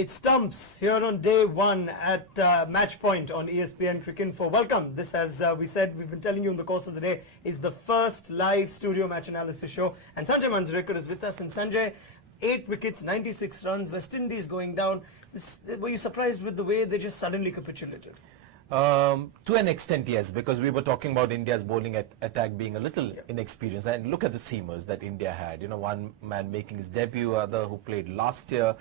It stumps here on day one at Match Point on ESPNcricinfo. Welcome. This, as we said, we've been telling you in the course of the day, is the first live studio match analysis show. And Sanjay Manjrekar is with us. And Sanjay, 8 wickets, 96 runs, West Indies going down. Were you surprised with the way they just suddenly capitulated? To an extent, yes, because we were talking about India's bowling attack being a little inexperienced. And look at the seamers that India had. You know, one man making his debut, other who played last year.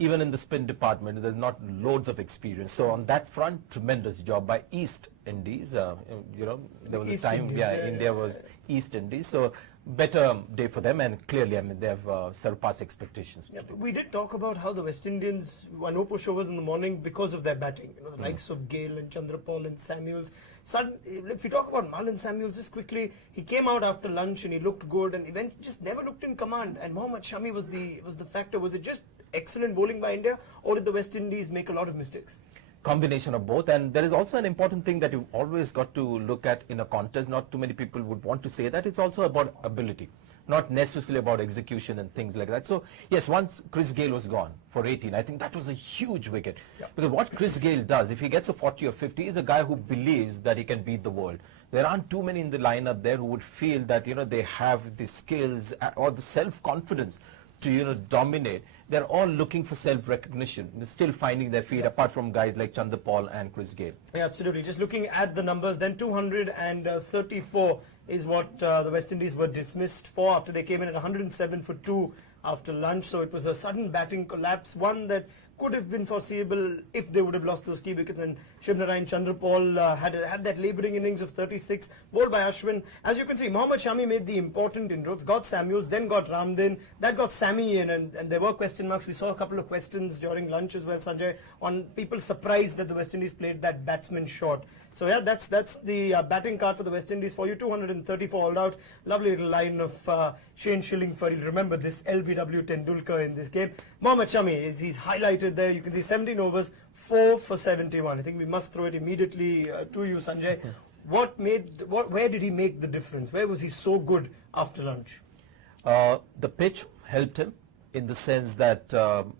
Even in the spin department, there's not loads of experience. So on that front, tremendous job by East Indies. You know, there was East a time, Indies, India was East Indies. So better day for them, and clearly, I mean, they have surpassed expectations. Yeah, we did talk about how the West Indians were no pushovers in the morning because of their batting. You know, the likes of Gale and Chandrapal and Samuels. If you talk about Marlon Samuels, just quickly, he came out after lunch and he looked good, and eventually just never looked in command. And Mohammad Shami was the factor. Was it just excellent bowling by India, or did the West Indies make a lot of mistakes? Combination of both. And there is also an important thing that you've always got to look at in a contest. Not too many people would want to say that. It's also about ability, not necessarily about execution and things like that. So yes, once Chris Gale was gone for 18, I think that was a huge wicket. Because what Chris Gale does, if he gets a 40 or 50, is a guy who believes that he can beat the world. There aren't too many in the lineup there who would feel that, you know, they have the skills or the self-confidence to, you know, dominate. They're all looking for self-recognition, still finding their feet, apart from guys like Chandrapal and Chris Gale. Yeah, absolutely. Just looking at the numbers, then 234 is what the West Indies were dismissed for after they came in at 107 for 2 after lunch. So it was a sudden batting collapse, one that could have been foreseeable if they would have lost those key wickets. And Shivnarayan Chandrapal had that labouring innings of 36, bowled by Ashwin. As you can see, Mohammad Shami made the important inroads, got Samuels, then got Ramdin, that got Sammy in, and there were question marks. We saw a couple of questions during lunch as well, Sanjay, on people surprised that the West Indies played that batsman short. So yeah, that's the batting card for the West Indies for you. 234 all out. Lovely little line of Shane Shillingford. You'll remember this LBW Tendulkar in this game. Mohammad Shami, he's highlighted there. You can see 17 overs, 4 for 71. I think we must throw it immediately to you, Sanjay. Where did he make the difference? Where was he so good after lunch? The pitch helped him in the sense that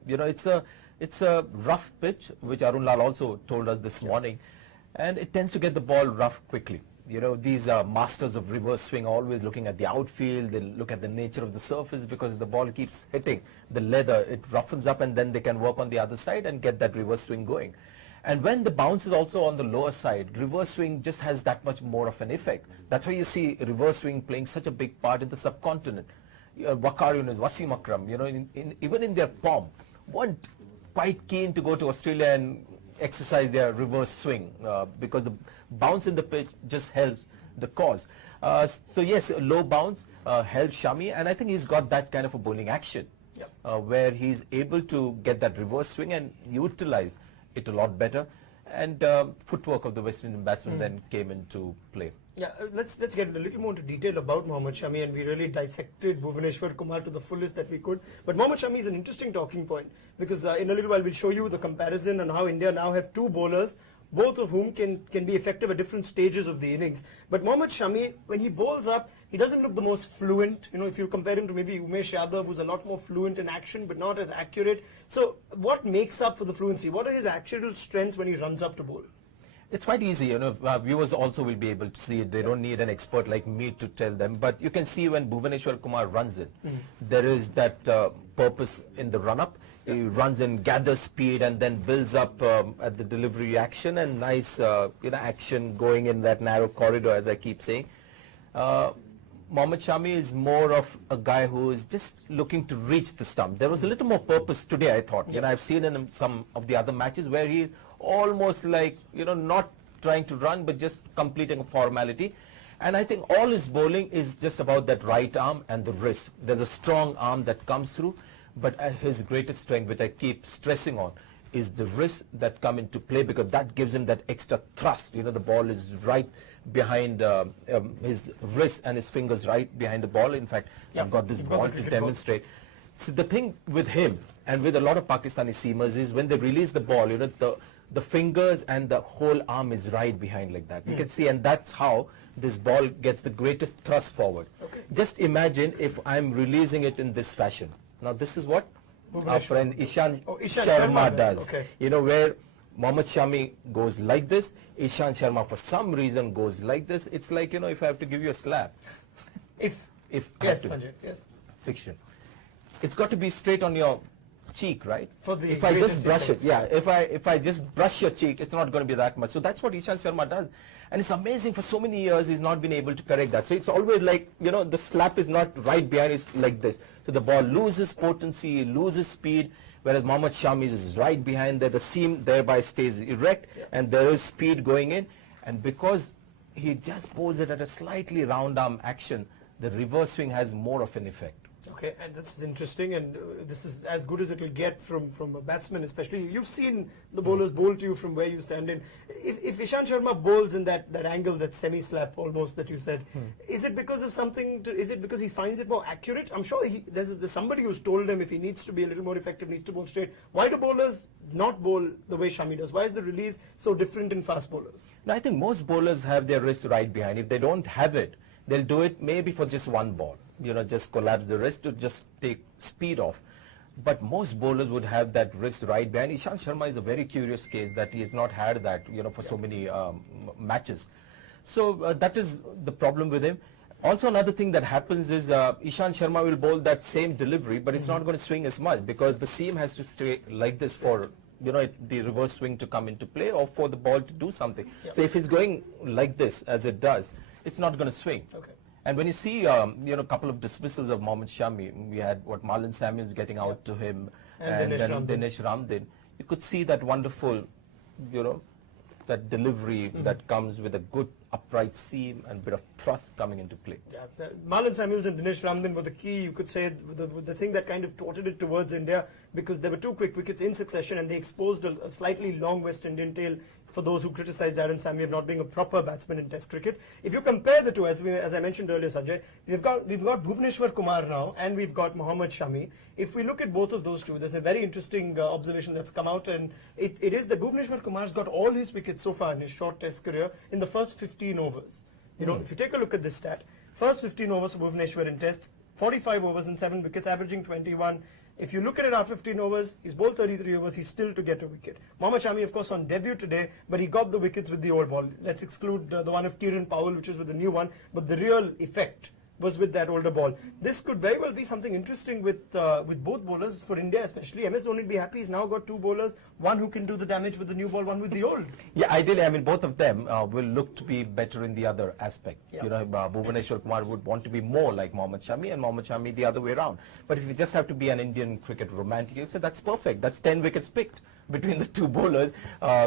you know, it's a rough pitch, which Arun Lal also told us this morning, and it tends to get the ball rough quickly. You know, these masters of reverse swing are always looking at the outfield. They look at the nature of the surface, because if the ball keeps hitting the leather, it roughens up, and then they can work on the other side and get that reverse swing going. And when the bounce is also on the lower side, reverse swing just has that much more of an effect. That's why you see reverse swing playing such a big part in the subcontinent. Waqar Yunus, Wasim Akram, you know, even in their pomp, weren't quite keen to go to Australia and exercise their reverse swing because the bounce in the pitch just helps the cause. So yes, low bounce helps Shami, and I think he's got that kind of a bowling action where he's able to get that reverse swing and utilize it a lot better. And footwork of the West Indian batsman then came into play. Yeah, let's get a little more into detail about Mohammad Shami, and we really dissected Bhuvaneshwar Kumar to the fullest that we could. But Mohammad Shami is an interesting talking point, because in a little while we'll show you the comparison and how India now have 2 bowlers, both of whom can be effective at different stages of the innings. But Mohammad Shami, when he bowls up, he doesn't look the most fluent. You know, if you compare him to maybe Umesh Yadav, who's a lot more fluent in action but not as accurate. So what makes up for the fluency? What are his actual strengths when he runs up to bowl? It's quite easy, you know, viewers also will be able to see it. They don't need an expert like me to tell them. But you can see when Bhuvaneshwar Kumar runs in, there is that purpose in the run-up. He runs in, gathers speed, and then builds up at the delivery reaction, and nice you know, action going in that narrow corridor, as I keep saying. Mohammad Shami is more of a guy who is just looking to reach the stump. There was a little more purpose today, I thought. You know, I've seen in some of the other matches where he is almost like, you know, not trying to run, but just completing a formality. And I think all his bowling is just about that right arm and the wrist. There's a strong arm that comes through, but his greatest strength, which I keep stressing on, is the wrist that come into play, because that gives him that extra thrust. You know, the ball is right behind his wrist and his fingers right behind the ball. In fact, I've got this ball to demonstrate. So the thing with him and with a lot of Pakistani seamers is when they release the ball, you know, the fingers and the whole arm is right behind like that. You can see, and that's how this ball gets the greatest thrust forward. Just imagine if I'm releasing it in this fashion. Now this is what our friend Ishan Ishan Sharma does. Okay. You know, where Mohammad Shami goes like this, Ishan Sharma for some reason goes like this. It's like, you know, if I have to give you a slap. If I yes, have to, Sanjay, yes. fiction. It's got to be straight on your cheek, right? For the if I just brush effect. it, yeah. If I just brush your cheek, it's not going to be that much. So that's what Ishan Sharma does, and it's amazing. For so many years, he's not been able to correct that. So it's always like, you know, the slap is not right behind. It's like this. So the ball loses potency, loses speed. Whereas Mohammad Shami's is right behind there. The seam thereby stays erect, and there is speed going in. And because he just bowls it at a slightly round arm action, the reverse swing has more of an effect. Okay, and that's interesting, and this is as good as it will get from a batsman, especially. You've seen the bowlers bowl to you from where you stand in. If Ishan Sharma bowls in that angle, that semi-slap almost that you said, is it because of something, is it because he finds it more accurate? I'm sure there's somebody who's told him if he needs to be a little more effective, needs to bowl straight. Why do bowlers not bowl the way Shami does? Why is the release so different in fast bowlers? No, I think most bowlers have their wrist right behind. If they don't have it, they'll do it maybe for just one ball. You know, just collapse the wrist to just take speed off. But most bowlers would have that wrist right behind. Ishan Sharma is a very curious case that he has not had that, you know, for so many matches. So that is the problem with him. Also, another thing that happens is Ishan Sharma will bowl that same delivery, but it's not going to swing as much because the seam has to stay like this for, you know, the reverse swing to come into play or for the ball to do something. So if it's going like this, as it does, it's not going to swing. Okay. And when you see, you know, a couple of dismissals of Mohammad Shami, we had Marlon Samuels getting out to him, and then Dinesh Ramdin. You could see that wonderful, you know, that delivery that comes with a good upright seam and bit of thrust coming into play. Yeah, Marlon Samuels and Dinesh Ramdin were the key, you could say, the thing that kind of torted it towards India, because there were two quick wickets in succession and they exposed a slightly long West Indian tail for those who criticized Aaron Sammy of not being a proper batsman in Test cricket. If you compare the two, as I mentioned earlier, Sanjay, we've got Bhuvneshwar Kumar now and we've got Mohammad Shami. If we look at both of those two, there's a very interesting observation that's come out, and it is that Bhuvneshwar Kumar's got all his wickets so far in his short Test career in the first 15 overs. You know, if you take a look at this stat, first 15 overs for Bhuvneshwar in Tests, 45 overs and 7 wickets, averaging 21. If you look at it after 15 overs, he's bowled 33 overs, he's still to get a wicket. Mohammad Shami, of course, on debut today, but he got the wickets with the old ball. Let's exclude the one of Kieran Powell, which is with the new one, but the real effect was with that older ball. This could very well be something interesting with both bowlers, for India especially. MS Dhoni will be happy. He's now got two bowlers, one who can do the damage with the new ball, one with the old. Yeah, ideally, I mean, both of them will look to be better in the other aspect. Yeah. You know, Bhuvneshwar Kumar would want to be more like Mohammad Shami, and Mohammad Shami the other way around. But if you just have to be an Indian cricket romantic, you say that's perfect. That's 10 wickets picked between the two bowlers,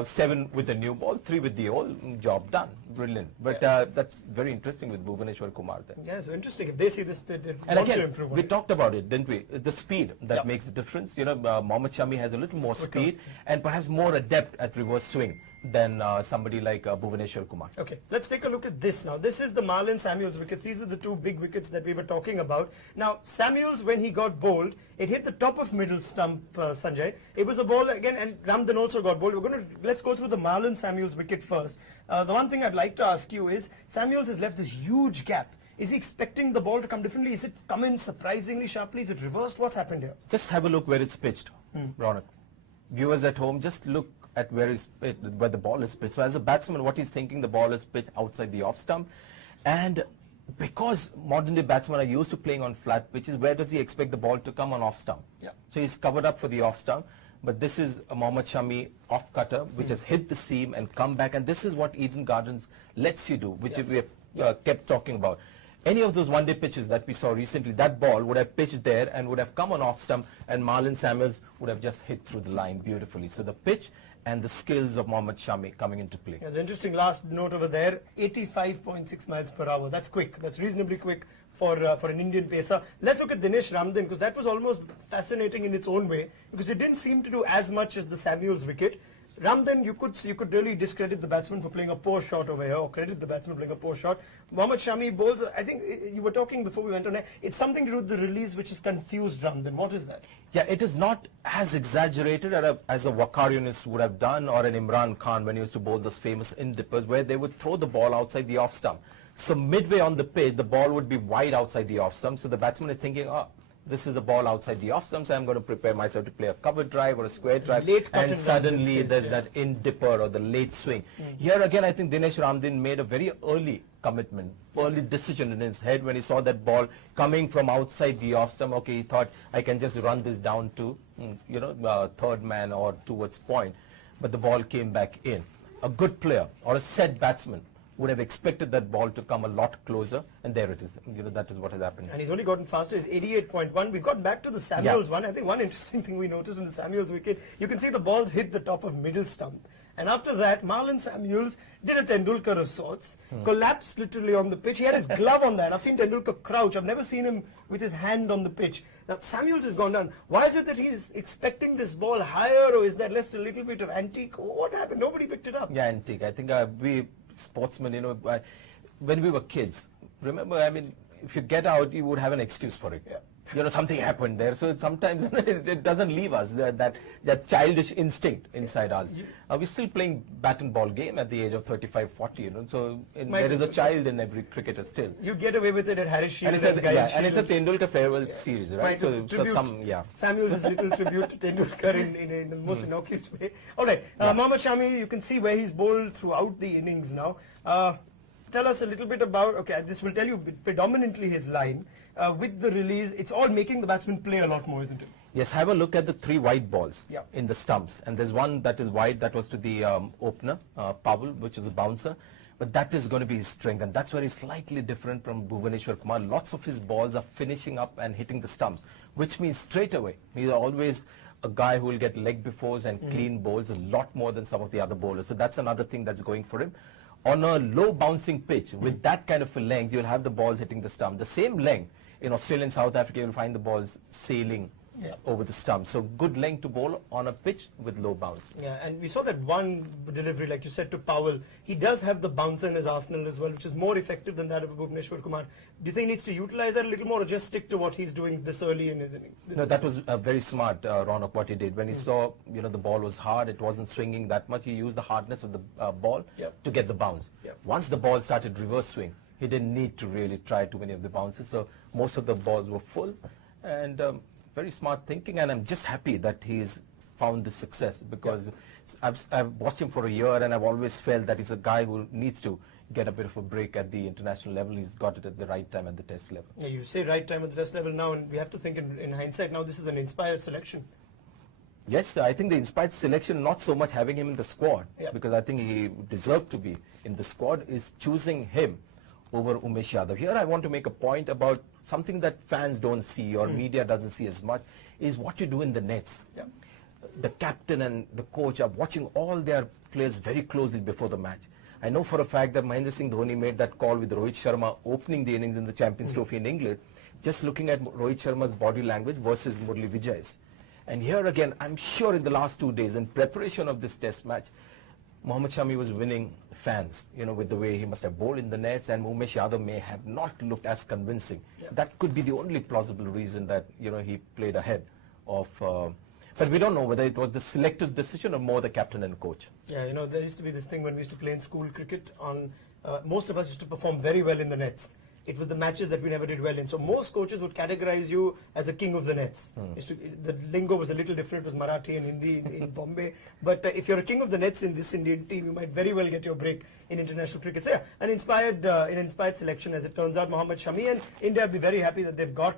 7 with the new ball, 3 with the old. Job done. Brilliant. But that's very interesting with Bhuvneshwar Kumar then. Yeah, so interesting. If they see this, they and want again, to improve on we it. talked about it, didn't we? The speed that makes the difference. You know, Mohammad Shami has a little more speed and perhaps more adept at reverse swing than somebody like Bhuvneshwar Kumar. Okay, let's take a look at this now. This is the Marlon Samuels wickets. These are the two big wickets that we were talking about. Now, Samuels, when he got bowled, it hit the top of middle stump, Sanjay. It was a ball again, and Ramdan also got bowled. Let's go through the Marlon Samuels wicket first. The one thing I'd like to ask you is, Samuels has left this huge gap. Is he expecting the ball to come differently? Is it come in surprisingly sharply? Is it reversed? What's happened here? Just have a look where it's pitched, Raunak. Viewers at home, just look at where the ball is pitched. So as a batsman, what he's thinking, the ball is pitched outside the off stump. And because modern day batsmen are used to playing on flat pitches, where does he expect the ball to come on off stump? Yeah. So he's covered up for the off stump. But this is a Mohammad Shami off cutter, which has hit the seam and come back. And this is what Eden Gardens lets you do, which we have kept talking about. Any of those one-day pitches that we saw recently, that ball would have pitched there and would have come on off stump, and Marlon Samuels would have just hit through the line beautifully. So the pitch and the skills of Mohammad Shami coming into play. Yeah, the interesting last note over there, 85.6 miles per hour. That's quick. That's reasonably quick for an Indian pacer. Let's look at Dinesh Ramdin, because that was almost fascinating in its own way, because it didn't seem to do as much as the Samuels wicket. Ramdan, you could really discredit the batsman for playing a poor shot over here, or credit the batsman for playing a poor shot. Mohammad Shami bowls, I think you were talking before we went on air, it's something to do with the release which is confused Ramdan. What is that? Yeah, it is not as exaggerated as a Waqar Yunus would have done, or an Imran Khan when he used to bowl those famous in-dippers, where they would throw the ball outside the off stump. So midway on the pitch, the ball would be wide outside the off stump, so the batsman is thinking, oh, this is a ball outside the off stump, so I'm going to prepare myself to play a cover drive or a square drive, Late cut and and run suddenly in this there's case, that in dipper or the late swing. Here again, I think Dinesh Ramdin made a very early commitment, early decision in his head when he saw that ball coming from outside the off stump. Okay, he thought, I can just run this down to, third man or towards point. But the ball came back in. A good player or a set batsman would have expected that ball to come a lot closer, and there it is. That is what has happened. And he's only gotten faster. It's 88.1. We've got back to the Samuels one. I think one interesting thing we noticed in the Samuels wicket, you can see the balls hit the top of middle stump. And after that, Marlon Samuels did a Tendulkar of sorts, collapsed literally on the pitch. He had his glove on that. I've seen Tendulkar crouch. I've never seen him with his hand on the pitch. Now, Samuels has gone down. Why is it that he's expecting this ball higher, or is that less a little bit of antique? What happened? Nobody picked it up. Yeah, antique. I think we sportsmen, when we were kids, remember, I mean, if you get out, you would have an excuse for it. Yeah. Something happened there. So sometimes it doesn't leave us, that childish instinct inside us. We're still playing bat and ball game at the age of 35, 40, so there is a child in every cricketer still. You get away with it at Harris Shield. And it's a Tendulkar farewell series, right? Samuel's is a little tribute to Tendulkar in the most innocuous way. All right, Mohammad Shami, you can see where he's bowled throughout the innings now. Tell us a little bit about, this will tell you predominantly his line. With the release, it's all making the batsman play a lot more, isn't it? Yes, have a look at the 3 white balls in the stumps. And there's one that is white, that was to the opener, Powell, which is a bouncer. But that is going to be his strength, and that's where he's slightly different from Bhuvaneshwar Kumar. Lots of his balls are finishing up and hitting the stumps, which means straight away he's always a guy who will get leg befores and clean bowls a lot more than some of the other bowlers. So that's another thing that's going for him. On a low bouncing pitch, with that kind of a length, you'll have the balls hitting the stump. The same length in Australia and South Africa, you'll find the balls sailing over the stump. So good length to bowl on a pitch with low bounce. Yeah, and we saw that one delivery, like you said, to Powell. He does have the bouncer in his arsenal as well, which is more effective than that of Bhuvaneshwar Kumar. Do you think he needs to utilize that a little more, or just stick to what he's doing this early in his inning? No, that was very smart, Raunak, what he did. When he saw, the ball was hard, it wasn't swinging that much, he used the hardness of the ball to get the bounce. Once the ball started reverse swing, he didn't need to really try too many of the bounces. So most of the balls were full, and very smart thinking. And I'm just happy that he's found this success, because I've watched him for a year, and I've always felt that he's a guy who needs to get a bit of a break at the international level. He's got it at the right time at the test level. Yeah, you say right time at the test level now, and we have to think in hindsight now, this is an inspired selection. Yes, I think the inspired selection, not so much having him in the squad, because I think he deserved to be in the squad, is choosing him over Umesh Yadav. Here I want to make a point about something that fans don't see, or media doesn't see as much, is what you do in the nets. The captain and the coach are watching all their players very closely before the match. I know for a fact that Mahendra Singh Dhoni made that call with Rohit Sharma opening the innings in the Champions Trophy in England, just looking at Rohit Sharma's body language versus Murali Vijay's. And here again, I'm sure in the last 2 days, in preparation of this test match, Mohammad Shami was winning fans, with the way he must have bowled in the nets, and Umesh Yadav may have not looked as convincing. That could be the only plausible reason that, he played ahead of... but we don't know whether it was the selector's decision or more the captain and coach. Yeah, there used to be this thing when we used to play in school cricket. Most of us used to perform very well in the nets. It was the matches that we never did well in. So most coaches would categorize you as a king of the nets. The lingo was a little different. It was Marathi and Hindi in Bombay. But if you're a king of the nets in this Indian team, you might very well get your break in international cricket. So yeah, an inspired selection, as it turns out, Mohammad Shami. And India will be very happy that they've got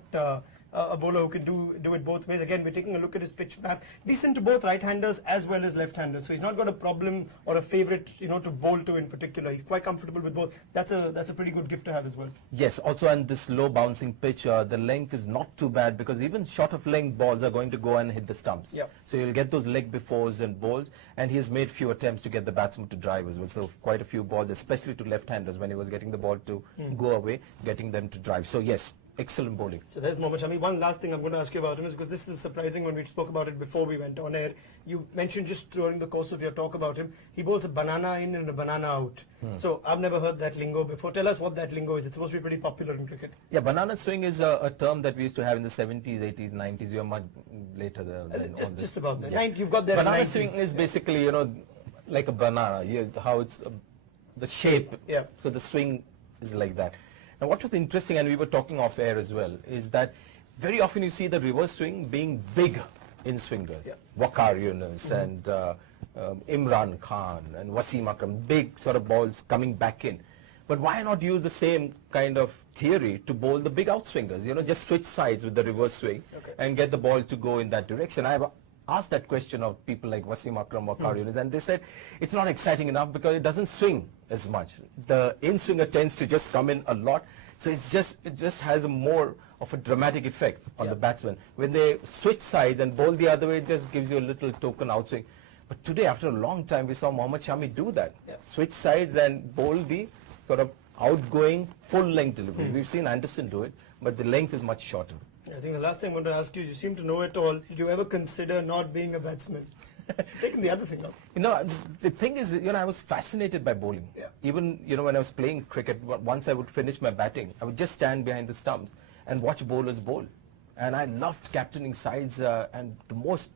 a bowler who can do it both ways. Again, we're taking a look at his pitch map. Decent to both right-handers as well as left-handers. So he's not got a problem or a favourite, to bowl to in particular. He's quite comfortable with both. That's a pretty good gift to have as well. Yes, also on this low bouncing pitch, the length is not too bad, because even short of length balls are going to go and hit the stumps. So you'll get those leg befores and balls, and he has made few attempts to get the batsman to drive as well. So quite a few balls, especially to left-handers, when he was getting the ball to go away, getting them to drive. So yes, excellent bowling. So there's Mohammad Shami. One last thing I'm going to ask you about him is, because this is surprising when we spoke about it before we went on air. You mentioned just during the course of your talk about him, he bowls a banana in and a banana out. So I've never heard that lingo before. Tell us what that lingo is. It's supposed to be pretty popular in cricket. Yeah, banana swing is a term that we used to have in the 70s, 80s, 90s. You're much later than just about that. You've got that. Banana swing is basically, like a banana. How it's the shape. So the swing is like that. Now, what was interesting, and we were talking off air as well, is that very often you see the reverse swing being big in swingers. Yeah. Waqar Yunus and Imran Khan and Wasim Akram, big sort of balls coming back in. But why not use the same kind of theory to bowl the big outswingers? You know, just switch sides with the reverse swing and get the ball to go in that direction. I've asked that question of people like Wasim Akram, Waqar Yunus, and they said it's not exciting enough because it doesn't swing as much. The in-swinger tends to just come in a lot, so it just has a more of a dramatic effect on the batsman. When they switch sides and bowl the other way, it just gives you a little token outswing. But today, after a long time, we saw Mohammad Shami do that. Switch sides and bowl the sort of outgoing full-length delivery. We've seen Anderson do it, but the length is much shorter. I think the last thing I want to ask you, you seem to know it all. Did you ever consider not being a batsman? Taking the other thing up. You know, the thing is, you know, I was fascinated by bowling. Even, you know, when I was playing cricket, once I would finish my batting, I would just stand behind the stumps and watch bowlers bowl. And I loved captaining sides, and the most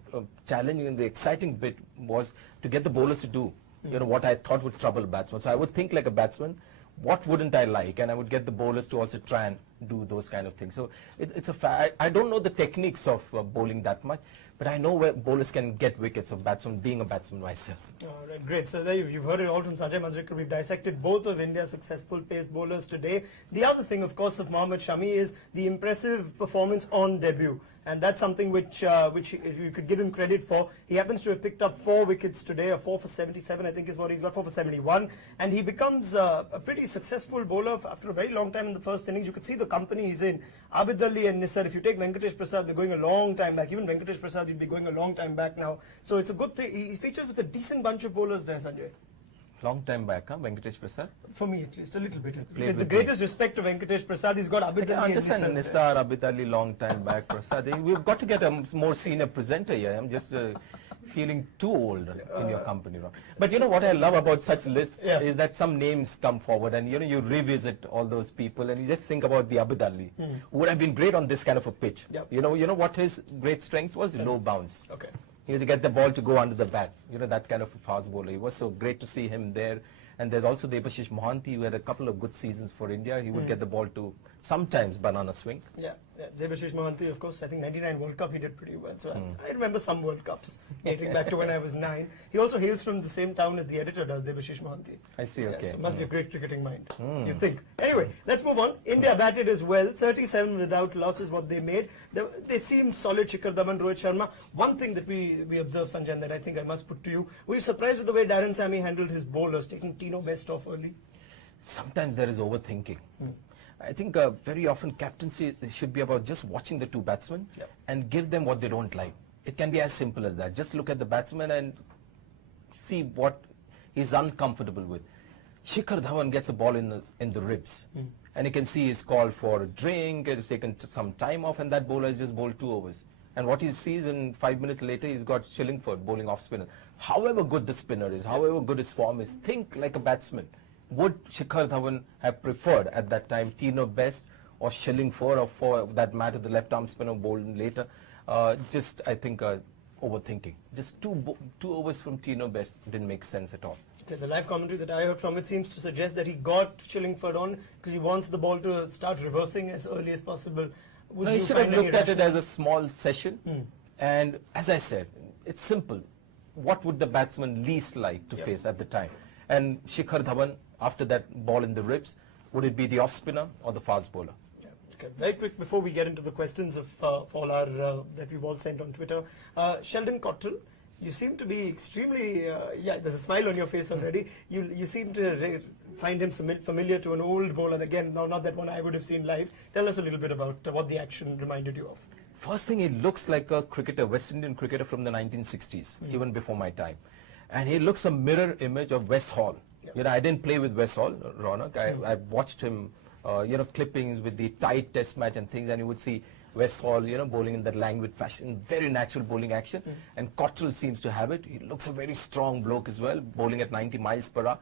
challenging and the exciting bit was to get the bowlers to do, you know, what I thought would trouble batsmen. So I would think like a batsman, what wouldn't I like? And I would get the bowlers to also try and do those kind of things. So it's a fact. I don't know the techniques of bowling that much, but I know where bowlers can get wickets of batsmen, being a batsman myself. All right, great. So there you've heard it all from Sanjay Manjrekar. We've dissected both of India's successful pace bowlers today. The other thing, of course, of Mohammad Shami is the impressive performance on debut. And that's something which if you could give him credit for. He happens to have picked up 4 wickets today, a 4 for 77, I think is what he's got, 4 for 71. And he becomes a pretty successful bowler after a very long time in the first innings. You could see the company he's in. Abid Ali and Nisar, if you take Venkatesh Prasad, they're going a long time back. Even Venkatesh Prasad will be going a long time back now. So it's a good thing. He features with a decent bunch of bowlers there, Sanjay. Long time back, huh, Venkatesh Prasad? For me, at least, a little bit. Played With the greatest respect to Venkatesh Prasad, he's got Abid Ali I understand and Nisar, Abid Ali, long time back, Prasad. We've got to get a more senior presenter here. I'm just feeling too old in your company. But you know what I love about such lists is that some names come forward and you know you revisit all those people and you just think about the Abid Ali, who would have been great on this kind of a pitch. You know what his great strength was? Low bounce. Okay. You know, to get the ball to go under the bat. You know, that kind of a fast bowler. It was so great to see him there. And there's also Debashish Mohanty, who had a couple of good seasons for India. He would get the ball to sometimes banana swing. Yeah. Debashish Mohanty, of course, I think 99 World Cup he did pretty well. So I remember some World Cups dating back to when I was 9. He also hails from the same town as the editor does, Debashish Mohanty. I see, okay. So must be a great cricketing mind, you think. Anyway, let's move on. India batted as well. 37 without loss is what they made. They seemed solid. Shikhar Dhawan, Rohit Sharma. One thing that we observed, Sanjay, that I think I must put to you, were you surprised with the way Darren Sammy handled his bowlers, taking Tino Best off early? Sometimes there is overthinking. I think very often captaincy should be about just watching the two batsmen and give them what they don't like. It can be as simple as that. Just look at the batsman and see what he's uncomfortable with. Shikhar Dhawan gets a ball in the ribs. And you can see he's called for a drink, he's taken some time off, and that bowler has just bowled 2 overs. And what he sees in 5 minutes later, he's got Shillingford bowling off spinner. However good the spinner is, however good his form is, think like a batsman. Would Shikhar Dhawan have preferred at that time Tino Best or Shillingford, or for that matter the left arm spinner bowled later? Just I think overthinking. Just two overs from Tino Best didn't make sense at all. Okay, the live commentary that I heard from it seems to suggest that he got Shillingford on because he wants the ball to start reversing as early as possible. No, he should have looked at it as a small session. And as I said, it's simple. What would the batsman least like to face at the time? And Shikhar Dhawan, after that ball in the ribs, would it be the off spinner or the fast bowler? Okay, very quick before we get into the questions of all our that we've all sent on Twitter. Sheldon Cottrell, you seem to be extremely there's a smile on your face already. You seem to find him familiar to an old bowler. Again, now not that one I would have seen live. Tell us a little bit about what the action reminded you of. First thing, he looks like a cricketer, West Indian cricketer from the 1960s, even before my time. And he looks a mirror image of Wes Hall. You know, I didn't play with Wes Hall, Raunak. I watched him, clippings with the tight test match and things, and you would see Wes Hall, bowling in that languid fashion, very natural bowling action. And Cottrell seems to have it. He looks a very strong bloke as well, bowling at 90 miles per hour.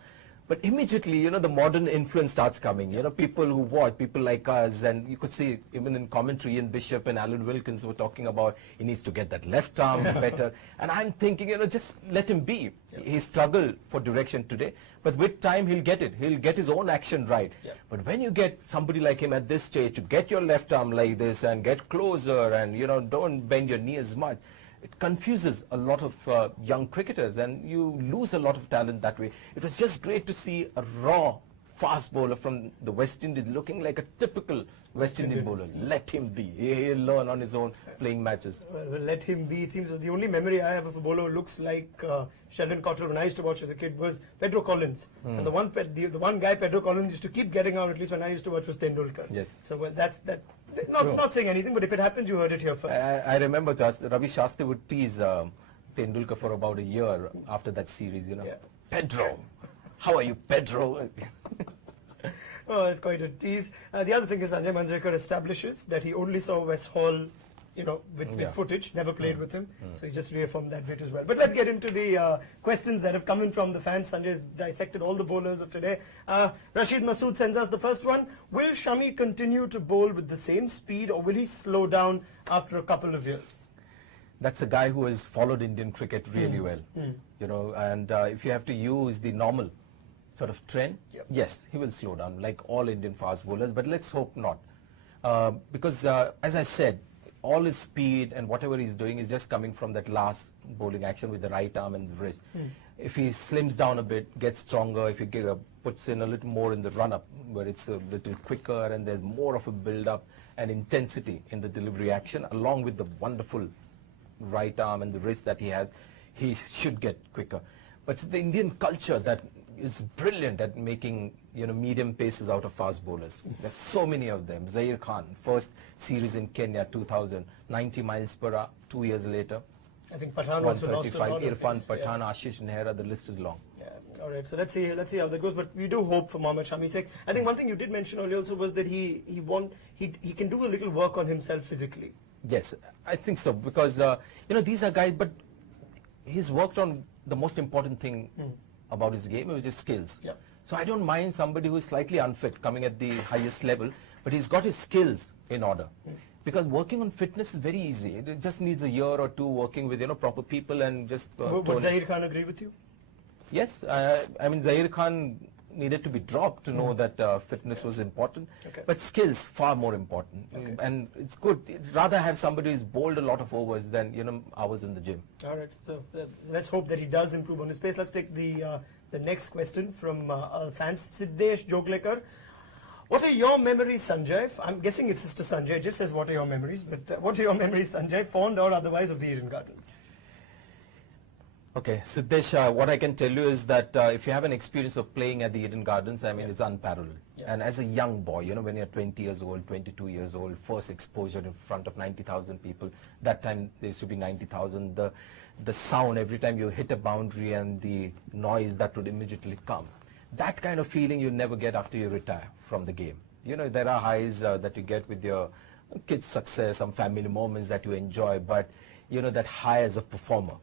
But immediately, you know, the modern influence starts coming. You know, people who watch, people like us, and you could see even in commentary, Ian Bishop and Alan Wilkins were talking about he needs to get that left arm better. And I'm thinking, you know, just let him be. He struggled for direction today, but with time he'll get it. He'll get his own action right. But when you get somebody like him at this stage to get your left arm like this and get closer and, you know, don't bend your knee as much, it confuses a lot of young cricketers, and you lose a lot of talent that way. It was just great to see a raw fast bowler from the West Indies looking like a typical West Indian bowler. Let him be. He'll learn on his own playing matches. Well, let him be. It seems the only memory I have of a bowler who looks like Sheldon Cottrell when I used to watch as a kid was Pedro Collins. And the one guy Pedro Collins used to keep getting out, at least when I used to watch, was Tendulkar. Yes. So well, that's not saying anything, but if it happens, you heard it here first. I remember Ravi Shastri would tease Tendulkar for about a year after that series, you know. Pedro, how are you, Pedro? Oh, it's quite a tease. The other thing is Sanjay Manjrekar establishes that he only saw West Hall, you know, with footage, never played with him. So he just reaffirmed that bit as well. But let's get into the questions that have come in from the fans. Sanjay's dissected all the bowlers of today. Rashid Masood sends us the first one. Will Shami continue to bowl with the same speed, or will he slow down after a couple of years? That's a guy who has followed Indian cricket really well, you know, and if you have to use the normal sort of trend, yes, he will slow down like all Indian fast bowlers, but let's hope not. Because as I said, all his speed and whatever he's doing is just coming from that last bowling action with the right arm and the wrist. If he slims down a bit, gets stronger, if he puts in a little more in the run-up, where it's a little quicker and there's more of a build-up and intensity in the delivery action, along with the wonderful right arm and the wrist that he has, he should get quicker. But it's the Indian culture that is brilliant at making, you know, medium paces out of fast bowlers. There's so many of them. Zair Khan, first series in Kenya, 2000, 90 miles per hour, 2 years later. I think Pathan also lost a lot of Irfan pace. Pathan, Ashish Nehra, the list is long. All right, so let's see how that goes. But we do hope for Mohammad Shami's sake. I think one thing you did mention earlier also was that he can do a little work on himself physically. Yes, I think so, because you know, these are guys, but he's worked on the most important thing about his game, which is skills. So I don't mind somebody who is slightly unfit coming at the highest level, but he's got his skills in order. Because working on fitness is very easy. It just needs a year or two working with, you know, proper people and just. Would Zair Khan agree with you? Yes, I mean, Zair Khan needed to be dropped to know that fitness was important, but skills far more important. And it's good. It's rather have somebody who's bowled a lot of overs than, you know, hours in the gym. All right, so let's hope that he does improve on his pace. Let's take the next question from our fans. Siddesh Joglekar. What are your memories, Sanjay? I'm guessing it's Sister Sanjay. It just says what are your memories, but what are your memories, Sanjay, fond or otherwise, of the Eden Gardens? Okay, Siddesh, what I can tell you is that if you have an experience of playing at the Eden Gardens, I mean, it's unparalleled. And as a young boy, you know, when you're 20 years old, 22 years old, first exposure in front of 90,000 people, that time there used to be 90,000, the sound every time you hit a boundary and the noise that would immediately come. That kind of feeling you never get after you retire from the game. You know, there are highs that you get with your kids' success, some family moments that you enjoy, but, you know, that high as a performer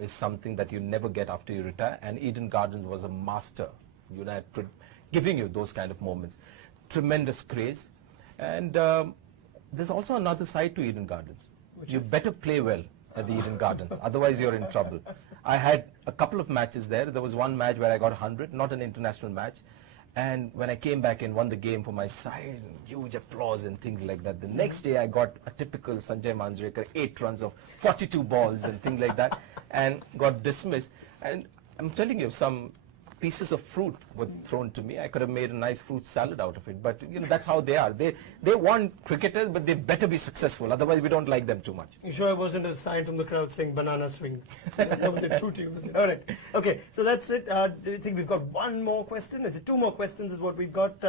is something that you never get after you retire, and Eden Gardens was a master, you know, at giving you those kind of moments. Tremendous craze. And there's also another side to Eden Gardens. You better play well at the Eden Gardens, otherwise you're in trouble. I had a couple of matches there. There was one match where I got 100, not an international match. And when I came back and won the game for my side, huge applause and things like that. The next day I got a typical Sanjay Manjrekar, 8 runs of 42 balls and things like that, and got dismissed. And I'm telling you, some pieces of fruit were thrown to me. I could have made a nice fruit salad out of it. But, you know, that's how they are. They want cricketers, but they better be successful. Otherwise, we don't like them too much. You sure I wasn't a sign from the crowd saying banana swing? That what they threw to you. All right. Okay, so that's it. Do you think we've got one more question? Is it 2 more questions is what we've got?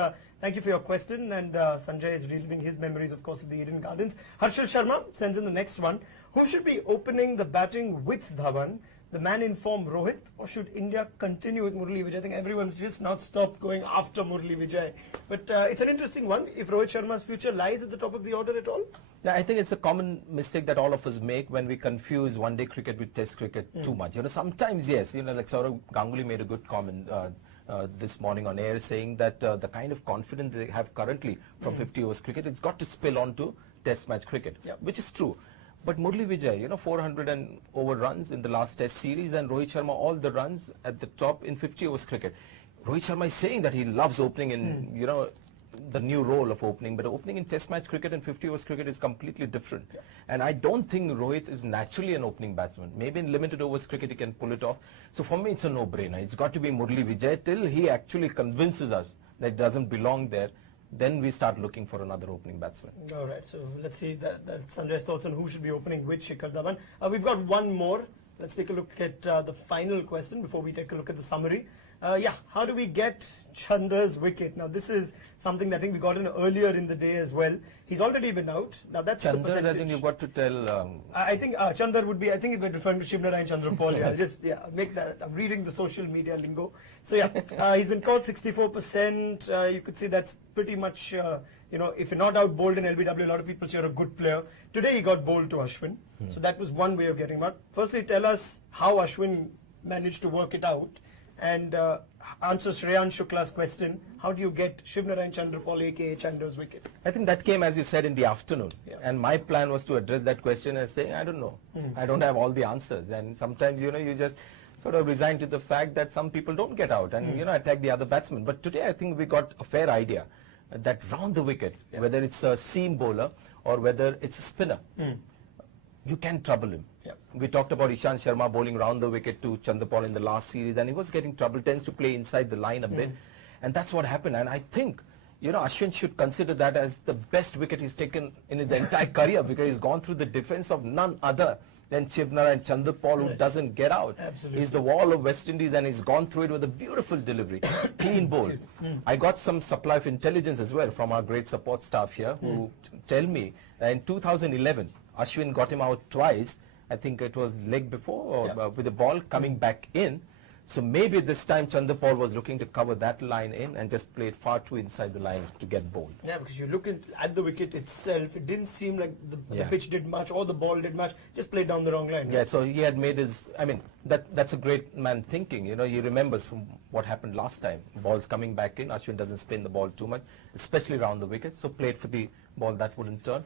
Thank you for your question. And Sanjay is reliving his memories, of course, of the Eden Gardens. Harshal Sharma sends in the next one. Who should be opening the batting with Dhawan? The man in form, Rohit, or should India continue with Murali Vijay? I think everyone's just not stopped going after Murali Vijay. But it's an interesting one. If Rohit Sharma's future lies at the top of the order at all? Yeah, I think it's a common mistake that all of us make when we confuse one-day cricket with test cricket too much. You know, sometimes, yes, you know, like Saurav Ganguly made a good comment this morning on air, saying that the kind of confidence they have currently from 50 overs cricket, it's got to spill on to test match cricket, which is true. But Murli Vijay, 400 and over runs in the last test series, and Rohit Sharma all the runs at the top in 50 overs cricket. Rohit Sharma is saying that he loves opening in, the new role of opening, but opening in test match cricket and 50 overs cricket is completely different. And I don't think Rohit is naturally an opening batsman. Maybe in limited overs cricket he can pull it off. So for me it's a no-brainer. It's got to be Murli Vijay till he actually convinces us that it doesn't belong there. Then we start looking for another opening batsman. All right, so let's see that's Sanjay's thoughts on who should be opening which, Shikhar Dhawan. We've got one more. Let's take a look at the final question before we take a look at the summary. How do we get Chandra's wicket? Now, this is something that I think we got in earlier in the day as well. He's already been out. Now, that's the percentage. I think you've got to tell... I think Chandar would be, I think we're referring to Shivnarine Chandrapal. I'll just, make that. I'm reading the social media lingo. So, he's been caught 64%. You could see that's pretty much, if you're not out bowled in LBW, a lot of people say you're a good player. Today, he got bowled to Ashwin. So, that was one way of getting him out. Firstly, tell us how Ashwin managed to work it out. And answer Shreyan Shukla's question, how do you get Shivnarine Chandrapal aka Chandra's wicket? I think that came, as you said, in the afternoon. And my plan was to address that question and say, I don't know. I don't have all the answers. And sometimes, you just sort of resign to the fact that some people don't get out and, attack the other batsmen. But today I think we got a fair idea that round the wicket, whether it's a seam bowler or whether it's a spinner, you can trouble him. We talked about Ishant Sharma bowling round the wicket to Chandrapal in the last series, and he was getting trouble, tends to play inside the line a bit, and that's what happened. And I think, Ashwin should consider that as the best wicket he's taken in his entire career, because he's gone through the defense of none other than Shivnarine Chandrapal, who doesn't get out. Absolutely. He's the wall of West Indies, and he's gone through it with a beautiful delivery, clean bowl. I got some supply of intelligence as well from our great support staff here, who tell me that in 2011, Ashwin got him out twice. I think it was leg before, or with the ball coming back in. So maybe this time Chandrapal was looking to cover that line in and just played far too inside the line to get bowled. Yeah, because you look at the wicket itself, it didn't seem like the pitch did much or the ball did much, just played down the wrong line. Yeah, so he had made his, that's a great man thinking. He remembers from what happened last time. Ball's coming back in, Ashwin doesn't spin the ball too much, especially around the wicket, so played for the ball that wouldn't turn.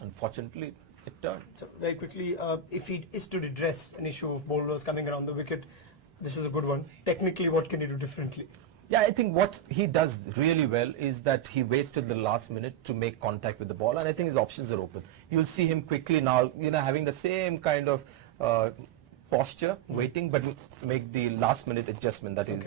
Unfortunately, it turned. So very quickly, if he is to redress an issue of bowlers coming around the wicket, this is a good one. Technically, what can he do differently? Yeah, I think what he does really well is that he waits till the last minute to make contact with the ball, and I think his options are open. You'll see him quickly now, having the same kind of posture, waiting, but make the last minute adjustment. That is.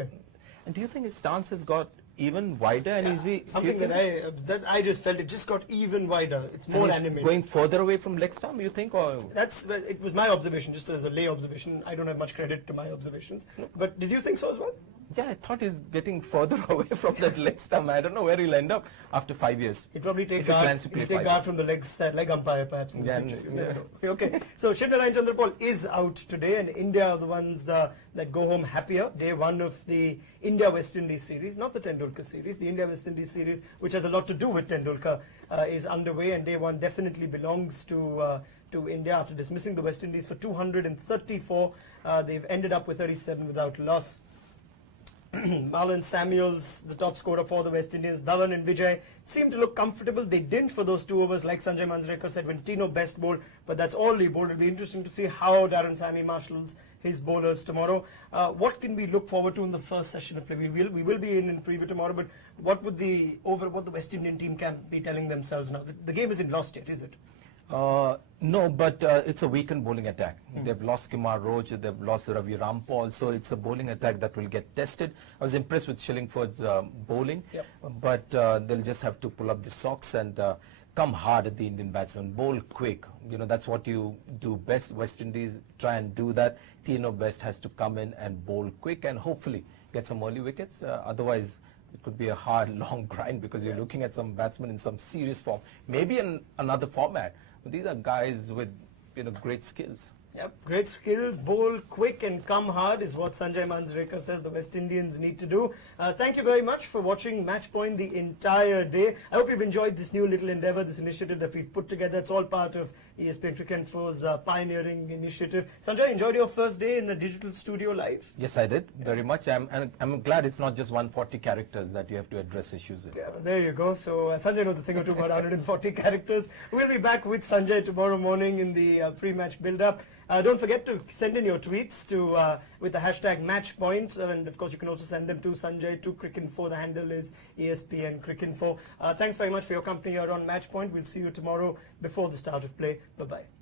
And do you think his stance has got even wider and easy? Something that I just felt it just got even wider. It's more animated. Going further away from leg stump, you think, or it was my observation, just as a lay observation. I don't have much credit to my observations. But did you think so as well? Yeah, I thought he's getting further away from that leg stump. I don't know where he'll end up after 5 years. He'll probably take guard from the leg umpire, perhaps. In the future. Okay, so Shivnarine Chandrapal is out today, and India are the ones that go home happier. Day one of the India-West Indies series, not the Tendulkar series, the India-West Indies series, which has a lot to do with Tendulkar, is underway, and day one definitely belongs to India after dismissing the West Indies for 234. They've ended up with 37 without loss. Marlon Samuels, the top scorer for the West Indians. Dhawan and Vijay seemed to look comfortable. They didn't for those 2 overs, like Sanjay Manjrekar said, when Tino best bowled, but that's all he bowled. It'll be interesting to see how Darren Sammy marshals his bowlers tomorrow. What can we look forward to in the first session of play? We will be in preview tomorrow, but what would the West Indian team can be telling themselves now? The game isn't lost yet, is it? No, but it's a weakened bowling attack. They've lost Kumar Roach, they've lost Ravi Rampal, so it's a bowling attack that will get tested. I was impressed with Shillingford's bowling, but they'll just have to pull up the socks and come hard at the Indian batsmen, bowl quick. That's what you do best. West Indies try and do that. Tino Best has to come in and bowl quick and hopefully get some early wickets. Otherwise, it could be a hard, long grind, because you're looking at some batsmen in some serious form. Maybe in another format. These are guys with great skills. Yep, great skills, bowl quick and come hard is what Sanjay Manjrekar says the West Indians need to do. Thank you very much for watching Match Point the entire day. I hope you've enjoyed this new little endeavour, this initiative that we've put together. It's all part of ESPNcricinfo's pioneering initiative. Sanjay, enjoyed your first day in the digital studio live? Yes, I did very much. I'm glad it's not just 140 characters that you have to address issues in. Yeah, there you go. So Sanjay knows a thing or two about 140 characters. We'll be back with Sanjay tomorrow morning in the pre-match build-up. Don't forget to send in your tweets to with the hashtag #matchpoint, and of course you can also send them to Sanjay to Cricinfo. The handle is ESPNcricinfo. Thanks very much for your company here on Matchpoint. We'll see you tomorrow before the start of play. Bye bye.